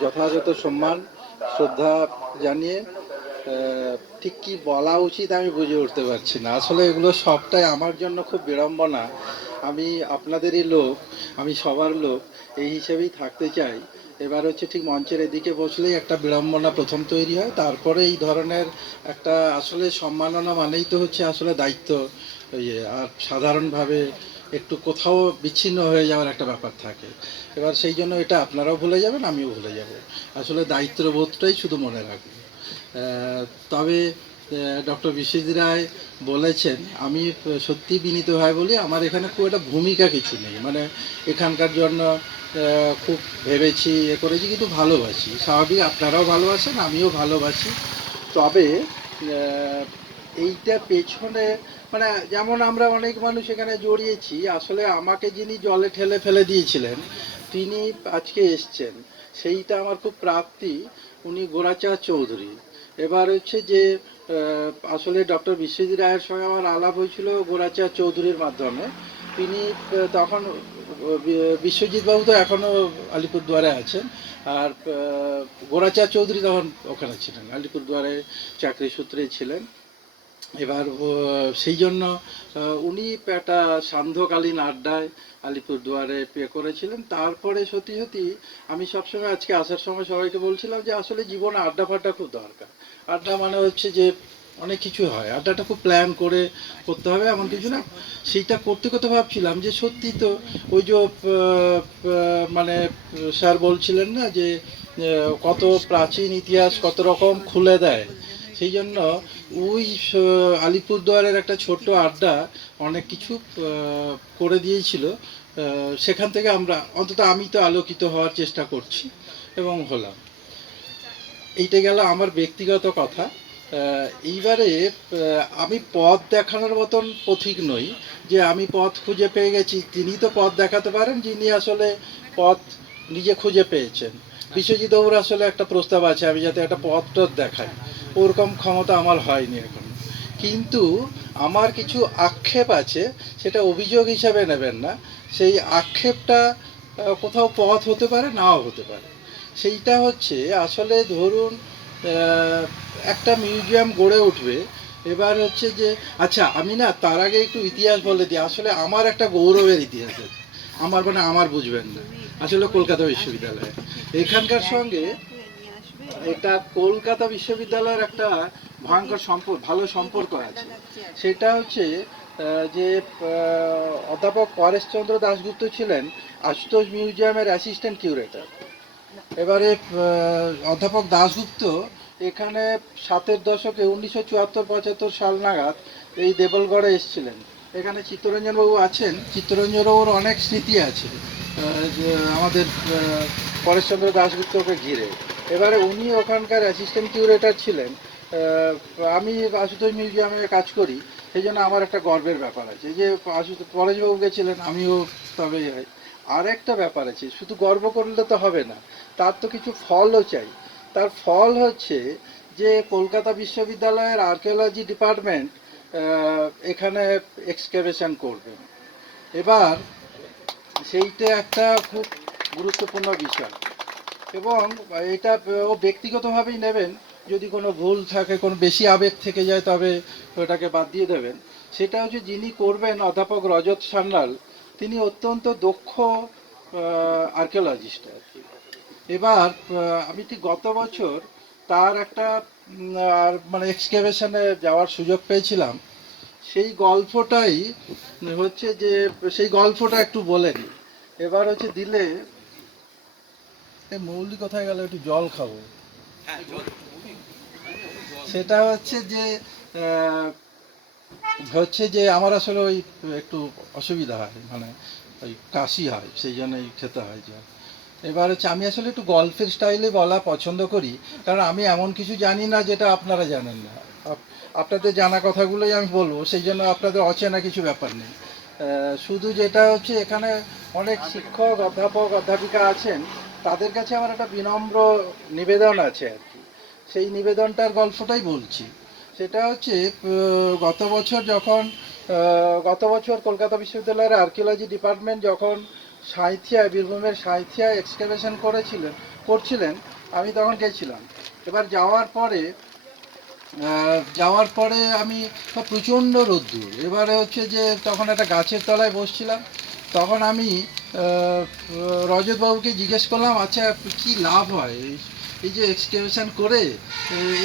যথাযথ সম্মান শ্রদ্ধা জানিয়ে ঠিক কি বলা উচিত আমি বুঝে উঠতে পারছি না। আসলে এগুলো সবটাই আমার জন্য খুব বিড়ম্বনা। আমি আপনাদেরই লোক, আমি সবার লোক, এই হিসেবেই থাকতে চাই। এবার হচ্ছে ঠিক মঞ্চের এদিকে বসলেই একটা বিড়ম্বনা প্রথম তৈরি হয়, তারপরে এই ধরনের একটা আসলে সম্মাননা মানেই তো হচ্ছে আসলে দায়িত্ব। আর সাধারণভাবে একটু কোথাও বিচ্ছিন্ন হয়ে যাওয়ার একটা ব্যাপার থাকে। এবার সেই জন্য এটা আপনারাও ভুলে যাবেন, আমিও ভুলে যাব। আসলে দায়িত্ববোধটাই শুধু মনে রাখবো। তবে ডক্টর বিশ্বজিৎ রায় বলেছেন, আমি সত্যি বিনীত হয় বলি, আমার এখানে খুব একটা ভূমিকা কিছু নেই। মানে এখানকার জন্য খুব ভেবেছি, করেছি, কিন্তু ভালোবাসি। স্বাভাবিক, আপনারাও ভালোবাসেন, আমিও ভালোবাসি। তবে এইটা পেছনে মানে যেমন আমরা অনেক মানুষ এখানে জড়িয়েছি, আসলে আমাকে যিনি জলে ঠেলে ফেলে দিয়েছিলেন তিনি আজকে এসছেন, সেইটা আমার খুব প্রাপ্তি। উনি গোরাচাঁদ চৌধুরী। এবার হচ্ছে যে আসলে ডক্টর বিশ্বজিৎ রায়ের সঙ্গে আমার আলাপ হয়েছিল গোরাচাঁদ চৌধুরীর মাধ্যমে। তিনি তখন বিশ্বজিৎবাবু তো এখনও আলিপুরদুয়ারে আছেন, আর গোরাচাঁদ চৌধুরী তখন ওখানে ছিলেন, আলিপুরদুয়ারে চাকরি সূত্রে ছিলেন। এবার সেই জন্য উনি একটা সান্ধ্যকালীন আড্ডায় আলিপুরদুয়ারে পে করেছিলেন। তারপরে সত্যি সত্যি আমি সবসময় আজকে আসার সময় সবাইকে বলছিলাম যে আসলে জীবনে আড্ডা ফাড্ডা খুব দরকার। আড্ডা মানে হচ্ছে যে অনেক কিছু হয়, আড্ডাটা খুব প্ল্যান করে করতে হবে এমন কিছু না। সেইটা করতে করতে ভাবছিলাম যে সত্যি তো ওই যে মানে স্যার বলছিলেন না যে কত প্রাচীন ইতিহাস কত রকম খুলে দেয়। সেই জন্য ওই আলিপুরদুয়ারের একটা ছোট্ট আড্ডা অনেক কিছু করে দিয়েছিল। সেখান থেকে আমরা অন্তত আমি তো আলোকিত হওয়ার চেষ্টা করছি এবং হলাম। এইটা গেল আমার ব্যক্তিগত কথা। এইবারে আমি পথ দেখানোর মতন পথিক নই যে আমি পথ খুঁজে পেয়ে গেছি। তিনি তো পথ দেখাতে পারেন যিনি আসলে পথ নিজে খুঁজে পেয়েছেন। বিশ্বজিৎ বাবুর আসলে একটা প্রস্তাব আছে আমি যাতে একটা পথ টথ দেখাই, ওরকম ক্ষমতা আমার হয়নি এখন। কিন্তু আমার কিছু আক্ষেপ আছে, সেটা অভিযোগ হিসাবে নেবেন না। সেই আক্ষেপটা কোথাও পথ হতে পারে, নাও হতে পারে। সেইটা হচ্ছে আসলে ধরুন একটা মিউজিয়াম গড়ে উঠবে। এবার হচ্ছে যে আচ্ছা আমি না তার আগে একটু ইতিহাস বলে দিই। আসলে আমার একটা গৌরবের ইতিহাস আছে, আমার মানে আমার বুঝবেন না, আসলে কলকাতা বিশ্ববিদ্যালয় এখানকার সঙ্গে এটা কলকাতা বিশ্ববিদ্যালয়ের একটা ভয়ঙ্কর ভালো সম্পর্ক আছে। সেটা হচ্ছে যে অধ্যাপক পরেশচন্দ্র দাশগুপ্ত ছিলেন আশুতোষ মিউজিয়ামের অ্যাসিস্ট্যান্ট কিউরেটর। এবারে অধ্যাপক দাশগুপ্ত এখানে 7-এর দশকে 1974-75 সাল নাগাদ এই দেবলগড়ে এসেছিলেন। এখানে চিত্তরঞ্জনবাবু আছেন, চিত্তরঞ্জনবাবুর অনেক স্মৃতি আছে আমাদের পরেশচন্দ্র দাশগুপ্তকে ঘিরে। এবারে উনি ওখানকার অ্যাসিস্ট্যান্ট কিউরেটর ছিলেন। আমি আশুতোষ মিউজিয়ামে কাজ করি, সেই জন্য আমার একটা গর্বের ব্যাপার আছে যে পরেশবাবু গেছিলেন, আমিও তবে আর একটা ব্যাপার আছে, শুধু গর্ব করলে তো হবে না, তার তো কিছু ফলও চাই। তার ফল হচ্ছে যে কলকাতা বিশ্ববিদ্যালয়ের আর্কিওলজি ডিপার্টমেন্ট এখানে এক্সকেভেশন করবে। এবার সেইটা একটা খুব গুরুত্বপূর্ণ বিষয়, এবং এটা ও ব্যক্তিগতভাবেই নেবেন। যদি কোনো ভুল থাকে, কোনো বেশি আবেগ থেকে যায়, তবে ওটাকে বাদ দিয়ে দেবেন। সেটা হচ্ছে যিনি করবেন অধ্যাপক রজত সান্যাল, তিনি অত্যন্ত দক্ষ আর্কিওলজিস্ট আর কি। এবার আমি ঠিক গত বছর তার একটা আর মানে এক্সকেভেশনে যাওয়ার সুযোগ পেয়েছিলাম। সেই গল্পটাই হচ্ছে যে সেই গল্পটা একটু বলেন। এবার হচ্ছে দিলে মৌলি কোথায় গেল, একটু জল খাবো। সেটা হচ্ছে যে আমার আসলে ওই একটু অসুবিধা হয়, মানে ওই কাশি হয়, সেই জন্যই খেতে হয় যে। এবার হচ্ছে আমি আসলে একটু গল্পের স্টাইলে বলা পছন্দ করি, কারণ আমি এমন কিছু জানি না যেটা আপনারা জানেন না। আপনাদের জানা কথাগুলোই আমি বলবো, সেই জন্য আপনাদের অচেনা কিছু ব্যাপার নেই। শুধু যেটা হচ্ছে এখানে অনেক শিক্ষক অধ্যাপক অধ্যাপিকা আছেন, তাদের কাছে আমার একটা বিনম্র নিবেদন আছে আর কি। সেই নিবেদনটার গল্পটাই বলছি। সেটা হচ্ছে গত বছর যখন গত বছর কলকাতা বিশ্ববিদ্যালয়ের আর্কিওলজি ডিপার্টমেন্ট যখন সাঁইথিয়া, বীরভূমের সাঁইথিয়া এক্সকাভেশন করছিলেন। আমি তখন গেছিলাম। এবার যাওয়ার পরে আমি প্রচণ্ড রোদ্দুর। এবারে হচ্ছে যে তখন একটা গাছের তলায় বসছিলাম। তখন আমি রজতবাবুকে জিজ্ঞেস করলাম, আচ্ছা কি লাভ হয় এই যে এক্সকাভেশন করে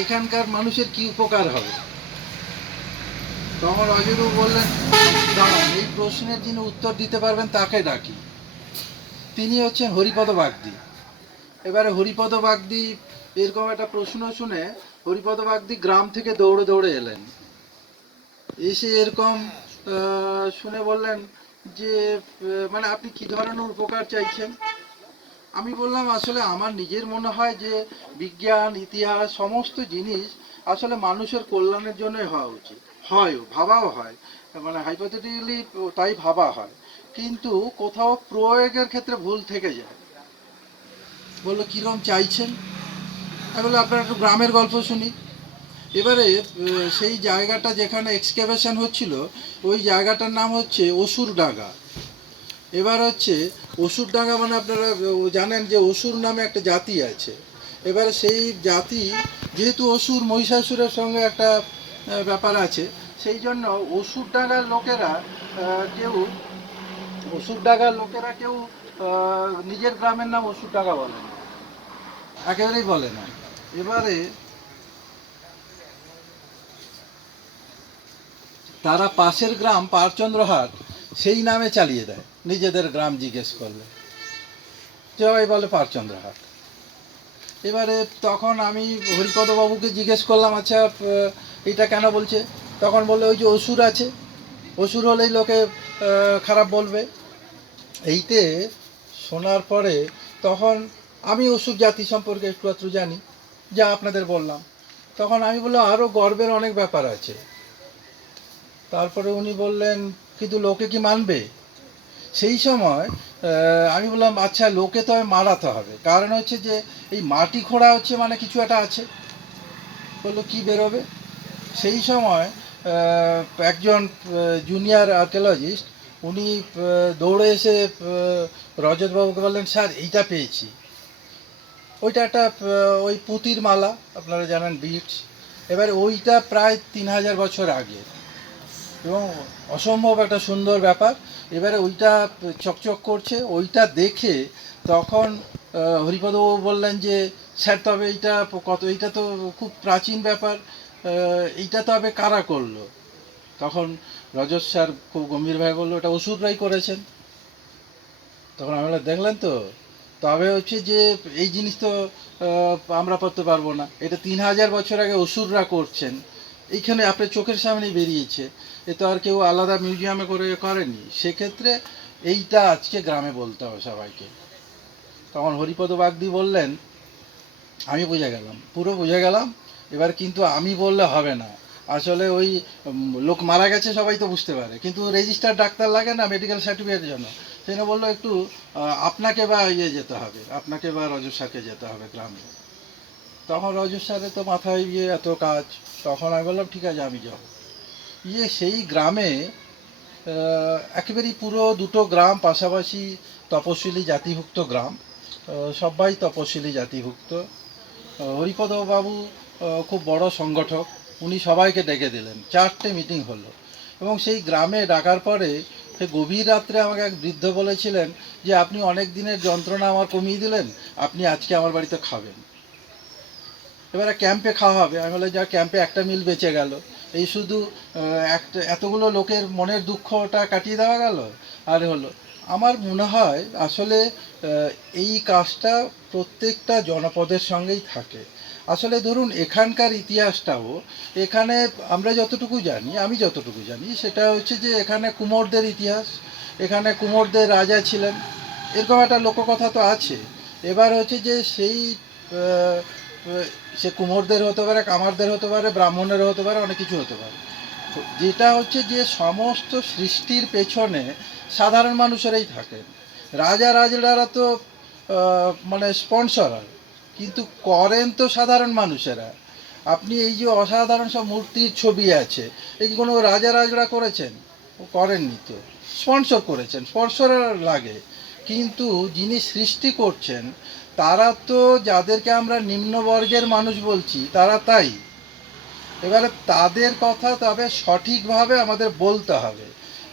এখানকার মানুষের কি উপকার হবে? তখন রজতবাবু বললেন, দাঁড়ান, এই প্রশ্নের যিনি উত্তর দিতে পারবেন তাকে ডাকি। তিনি হচ্ছেন হরিপদ বাগদি। এবারে হরিপদ বাগদি এরকম একটা প্রশ্ন শুনে হরিপদ বাগদি গ্রাম থেকে দৌড়ে দৌড়ে এলেন। এসে এরকম শুনে বললেন যে মানে আপনি কি ধরনের উপকার চাইছেন? আমি বললাম, আসলে আমার নিজের মনে হয় যে বিজ্ঞান, ইতিহাস সমস্ত জিনিস আসলে মানুষের কল্যাণের জন্যই হওয়া উচিত। হয়ও, ভাবাও হয়, মানে হাইপোথেটিক্যালি তাই ভাবা হয়, কিন্তু কোথাও প্রয়োগের ক্ষেত্রে ভুল থেকে যায়। বললো কীরকম চাইছেন? আমি বললাম আপনার একটু গ্রামের গল্প শুনি। এবারে সেই জায়গাটা যেখানে এক্সকাভেশন হচ্ছিল ওই জায়গাটার নাম হচ্ছে অসুরডাঙ্গা। এবার হচ্ছে অসুরডাঙ্গা মানে আপনারা জানেন যে অসুর নামে একটা জাতি আছে। এবারে সেই জাতি, যেহেতু অসুর মহিষাসুরের সঙ্গে একটা ব্যাপার আছে, সেই জন্য কেউ অসুরডাঙ্গার লোকেরা কেউ নিজের গ্রামের নাম অসুরডাঙ্গা বলে না, একেবারেই বলে না। এবারে তারা পাশের গ্রাম পারচন্দ্রহাট সেই নামে চালিয়ে দেয়। নিজেদের গ্রাম জিজ্ঞেস করলে সবাই বলে পারচন্দ্রহাট। এবারে তখন আমি হরিপদবাবুকে জিজ্ঞেস করলাম, আচ্ছা এটা কেন বলছে? তখন বললো ওই যে অসুর আছে, অসুর হলেই লোকে খারাপ বলবে। এইতে শোনার পরে তখন আমি অসুর জাতি সম্পর্কে একটু আধটু জানি, যা আপনাদের বললাম। তখন আমি বললাম আরও গর্বের অনেক ব্যাপার আছে। তারপরে উনি বললেন, কিন্তু লোকে কি মানবে? সেই সময় আমি বললাম, আচ্ছা লোকে তো মারাতে হবে, কারণ হচ্ছে যে এই মাটি খোঁড়া হচ্ছে মানে কিছু একটা আছে। বললো কি বেরোবে? সেই সময় একজন জুনিয়র আর্কিওলজিস্ট উনি দৌড়ে এসে রজতবাবুকে বললেন, স্যার এইটা পেয়েছি। ওইটা একটা ওই পুঁতির মালা, আপনারা জানেন, বিটস। এবার ওইটা প্রায় 3000 বছর আগে এবং অসম্ভব একটা সুন্দর ব্যাপার। এবারে ওইটা চকচক করছে, ওইটা দেখে তখন হরিপদবাবু বললেন যে স্যার তবে এইটা তো খুব প্রাচীন ব্যাপার, এইটা তবে কারা করলো? তখন রজত স্যার খুব গম্ভীরভাবে বললো, এটা অসুররাই করেছেন। তখন আমি বললাম, দেখলেন তো, তবে হচ্ছে যে এই জিনিস তো আমরা করতে পারবো না, এটা 3000 বছর আগে অসুররা করছেন, এইখানে আপনার চোখের সামনেই বেরিয়েছে, এ তো আর কেউ আলাদা মিউজিয়ামে করে করেনি। সেক্ষেত্রে এইটা আজকে গ্রামে বলতে হবে সবাইকে। তখন হরিপদ বাগদি বললেন, আমি বুঝে গেলাম, পুরো বুঝে গেলাম, এবার কিন্তু আমি বললে হবে না। আসলে ওই লোক মারা গেছে সবাই তো বুঝতে পারে, কিন্তু রেজিস্টার ডাক্তার লাগে না মেডিকেল সার্টিফিকেটের জন্য। সেই জন্য বললো একটু আপনাকে বা যেতে হবে, আপনাকে বা রজত স্যারকে যেতে হবে গ্রামে। তখন রজত স্যারের তো মাথায় এত কাজ। তখন আমি বললাম ঠিক আছে আমি যাব। সেই গ্রামে একেবারেই পুরো দুটো গ্রাম পাশাপাশি তপশিলি জাতিভুক্ত গ্রাম, সবাই তপশিলি জাতিভুক্ত। হরিপদবাবু খুব বড় সংগঠক, উনি সবাইকে ডেকে দিলেন, 4টে মিটিং হলো। এবং সেই গ্রামে ডাকার পরে সে গভীর রাত্রে আমাকে এক বৃদ্ধ বলেছিলেন যে আপনি অনেক দিনের যন্ত্রণা আমার কমিয়ে দিলেন, আপনি আজকে আমার বাড়িতে খাবেন। এবারে ক্যাম্পে খাওয়া হবে। আমি বললাম, যা ক্যাম্পে একটা মিল বেঁচে গেল, এই শুধু এতগুলো লোকের মনের দুঃখটা কাটিয়ে দেওয়া গেল। আর হলো, আমার মনে হয় আসলে এই কাজটা প্রত্যেকটা জনপদের সঙ্গেই থাকে। আসলে ধরুন এখানকার ইতিহাসটাও, এখানে আমরা যতটুকু জানি, আমি যতটুকু জানি, সেটা হচ্ছে যে এখানে কুমোরদের ইতিহাস, এখানে কুমোরদের রাজা ছিলেন, এরকম একটা লোককথা তো আছে। এবার হচ্ছে যে সেই সে কুমোরদের হতে পারে, কামারদের হতে পারে, ব্রাহ্মণের হতে পারে, অনেক কিছু হতে পারে। যেটা হচ্ছে যে সমস্ত সৃষ্টির পেছনে সাধারণ মানুষেরাই থাকেন। রাজা রাজড়ারা তো মানে স্পন্সর হয়, কিন্তু করেন তো সাধারণ মানুষেরা। আপনি এই যে অসাধারণ সব মূর্তির ছবি আছে, এই কি কোনো রাজা রাজড়া করেছেন? করেননি তো, স্পন্সর করেছেন, স্পন্সর লাগে। কিন্তু যিনি সৃষ্টি করছেন তারা তো, যাদেরকে আমরা নিম্নবর্গের মানুষ বলছি, তারা তাই। এবারে তাদের কথা তবে সঠিকভাবে আমাদের বলতে হবে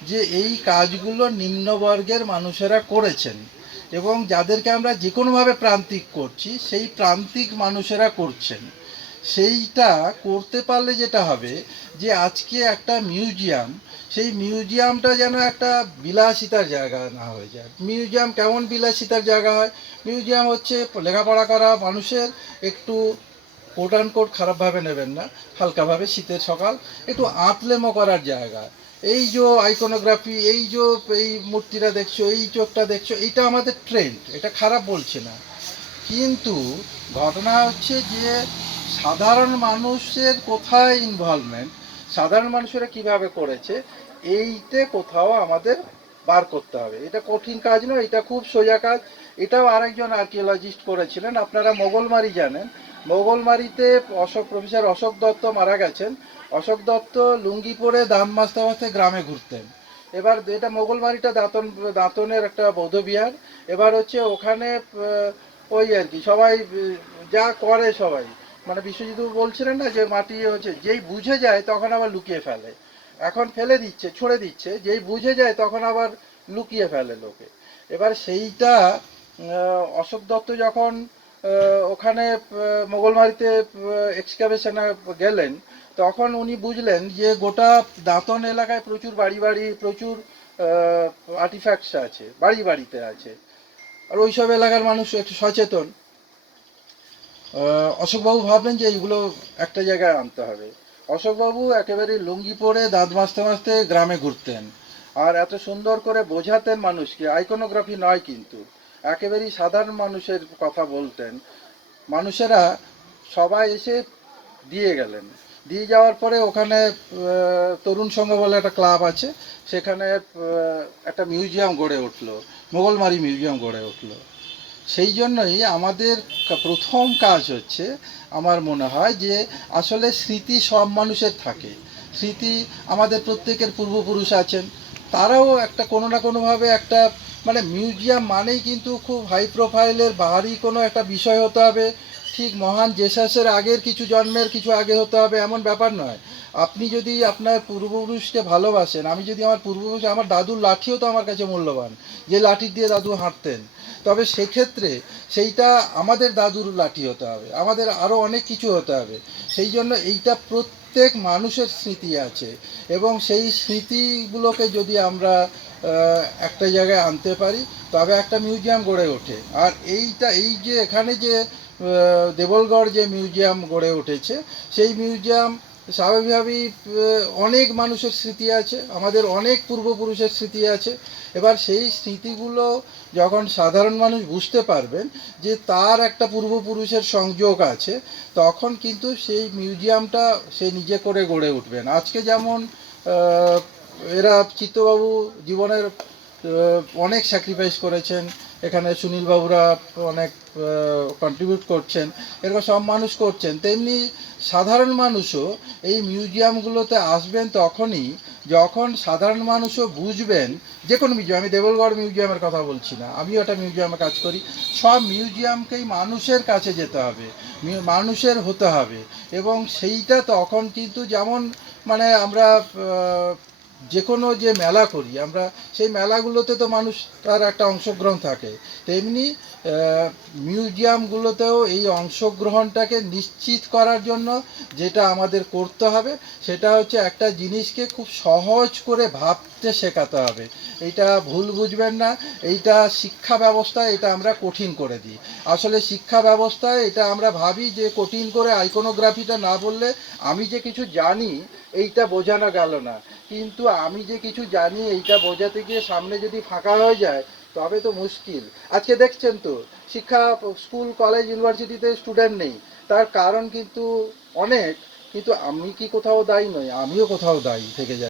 যে এই কাজগুলো নিম্নবর্গের মানুষেরা করেছেন, এবং যাদেরকে আমরা যে কোনোভাবে প্রান্তিক করছি সেই প্রান্তিক মানুষেরা করছেন। সেইটা করতে পারলে যেটা হবে যে আজকে একটা মিউজিয়াম, সেই মিউজিয়ামটা যেন একটা বিলাসিতার জায়গা না হয়ে যায়। মিউজিয়াম কেমন বিলাসিতার জায়গা হয়? মিউজিয়াম হচ্ছে লেখাপড়া করা মানুষের একটু, কোট অ্যান্ড কোট খারাপভাবে নেবেন না, হালকাভাবে শীতের সকাল একটু আঁতলেমো করার জায়গা। এই যে আইকনোগ্রাফি, এই মূর্তিটা দেখছো, এই চোখটা দেখছো, এইটা আমাদের ট্রেন্ড, এটা খারাপ বলছে না। কিন্তু ঘটনা হচ্ছে যে সাধারণ মানুষের কোথায় ইনভলভমেন্ট, সাধারণ মানুষেরা কিভাবে করেছে, এইতে কোথাও আমাদের বার করতে হবে। এটা কঠিন কাজ নয়, এটা খুব সোজা কাজ। এটাও আরেকজন আর্কিওলজিস্ট করেছিলেন, আপনারা মোগলমারি জানেন। মোগলমারিতে প্রফেসর অশোক দত্ত মারা গেছেন। অশোক দত্ত লুঙ্গি পরে দান মাস্তে মাস্তে গ্রামে ঘুরতেন। এবার এটা মোগলমারিটা দাঁতনের একটা বৌদ্ধবিহার। এবার হচ্ছে ওখানে ওই আর কি সবাই যা করে সবাই, মানে বিশ্বজিৎ বলছিলেন না যে মাটি হচ্ছে যেই বুঝে যায় তখন আবার লুকিয়ে ফেলে। এখন ফেলে দিচ্ছে, ছুঁড়ে দিচ্ছে, যেই বুঝে যায় তখন আবার লুকিয়ে ফেলে লোকে। এবার সেইটা অশোক দত্ত যখন ওখানে মোগলমারিতে এক্সকাভেশনে গেলেন, তখন উনি বুঝলেন যে গোটা দাঁতন এলাকায় প্রচুর বাড়ি বাড়ি প্রচুর আর্টিফ্যাক্টস আছে, বাড়ি বাড়িতে আছে। আর ওইসব এলাকার মানুষ একটু সচেতন। অশোকবাবু ভাবলেন যে এইগুলো একটা জায়গায় আনতে হবে। অশোকবাবু একেবারে লুঙ্গি পরে দাঁত মাজতে মাজতে গ্রামে ঘুরতেন, আর এত সুন্দর করে বোঝাতেন মানুষকে। আইকনোগ্রাফি নয় কিন্তু, একেবারেই সাধারণ মানুষের কথা বলতেন। মানুষেরা সবাই এসে দিয়ে গেলেন। দিয়ে যাওয়ার পরে ওখানে তরুণ সংঘ বলে একটা ক্লাব আছে, সেখানে একটা মিউজিয়াম গড়ে উঠলো, মোগলমারি মিউজিয়াম গড়ে উঠলো। সেই জন্যই আমাদের প্রথম কাজ হচ্ছে, আমার মনে হয় যে আসলে স্মৃতি সব মানুষের থাকে। স্মৃতি আমাদের প্রত্যেকের পূর্বপুরুষ আছেন, তারাও একটা কোনো না কোনোভাবে একটা, মানে মিউজিয়াম মানেই কিন্তু খুব হাই প্রোফাইলের ভারী কোনো একটা বিষয় হতে হবে, ঠিক মহান জেসাসের আগের কিছু জন্মের কিছু আগে হতে হবে এমন ব্যাপার নয়। আপনি যদি আপনার পূর্বপুরুষকে ভালোবাসেন, আমি যদি আমার পূর্বপুরুষ, আমার দাদুর লাঠিও তো আমার কাছে মূল্যবান, যে লাঠি দিয়ে দাদু হাঁটতেন। তবে সেক্ষেত্রে সেইটা আমাদের দাদুর লাঠি হতে হবে, আমাদের আরও অনেক কিছু হতে হবে। সেই জন্য এইটা প্রত্যেক মানুষের স্মৃতি আছে, এবং সেই স্মৃতিগুলোকে যদি আমরা একটা জায়গায় আনতে পারি তবে একটা মিউজিয়াম গড়ে ওঠে। আর এই যে এখানে যে দেবলগড় যে মিউজিয়াম গড়ে উঠেছে, সেই মিউজিয়াম স্বাভাবিকভাবেই অনেক মানুষের স্মৃতি আছে, আমাদের অনেক পূর্বপুরুষের স্মৃতি আছে। এবার সেই স্মৃতিগুলো যখন সাধারণ মানুষ বুঝতে পারবেন যে তার একটা পূর্বপুরুষের সংযোগ আছে, তখন কিন্তু সেই মিউজিয়ামটা সে নিজে করে গড়ে উঠবেন। আজকে যেমন এরা চিত্তবাবু জীবনের অনেক স্যাক্রিফাইস করেছেন, এখানে সুনীলবাবুরা অনেক কন্ট্রিবিউট করছেন, এরকম সব মানুষ করছেন, তেমনি সাধারণ মানুষও এই মিউজিয়ামগুলোতে আসবেন তখনই যখন সাধারণ মানুষও বুঝবেন। যে কোনো মিউজিয়াম, আমি দেবলগড় মিউজিয়ামের কথা বলছি না, আমিও একটা মিউজিয়ামে কাজ করি, সব মিউজিয়ামকেই মানুষের কাছে যেতে হবে, মানুষের হতে হবে। এবং সেইটা তখন কিন্তু যেমন, মানে আমরা যে কোনো যে মেলা করি আমরা, সেই মেলাগুলোতে তো মানুষ তার একটা অংশগ্রহণ থাকে, তেমনি মিউজিয়ামগুলোতেও এই অংশগ্রহণটাকে নিশ্চিত করার জন্য যেটা আমাদের করতে হবে সেটা হচ্ছে একটা জিনিসকে খুব সহজ করে ভাবতে শেখাতে হবে। এইটা ভুল বুঝবেন না, এইটা শিক্ষা ব্যবস্থা, এটা আমরা কঠিন করে দিই। আসলে শিক্ষা ব্যবস্থায় এটা আমরা ভাবি যে কঠিন করে আইকনোগ্রাফিটা না বললে আমি যে কিছু জানি এইটা বোঝানো গেল না, কিন্তু আমি যে কিছু জানি এইটা বোঝাতে গিয়ে সামনে যদি ফাঁকা হয়ে যায় তবে তো মুশকিল। আজকে দেখছেন তো শিক্ষা, স্কুল কলেজ ইউনিভার্সিটিতে স্টুডেন্ট নেই, তার কারণ কিন্তু অনেক, কিন্তু আমি কি কোথাও দায়ী নই? আমিও কোথাও দায়ী থেকে যাই।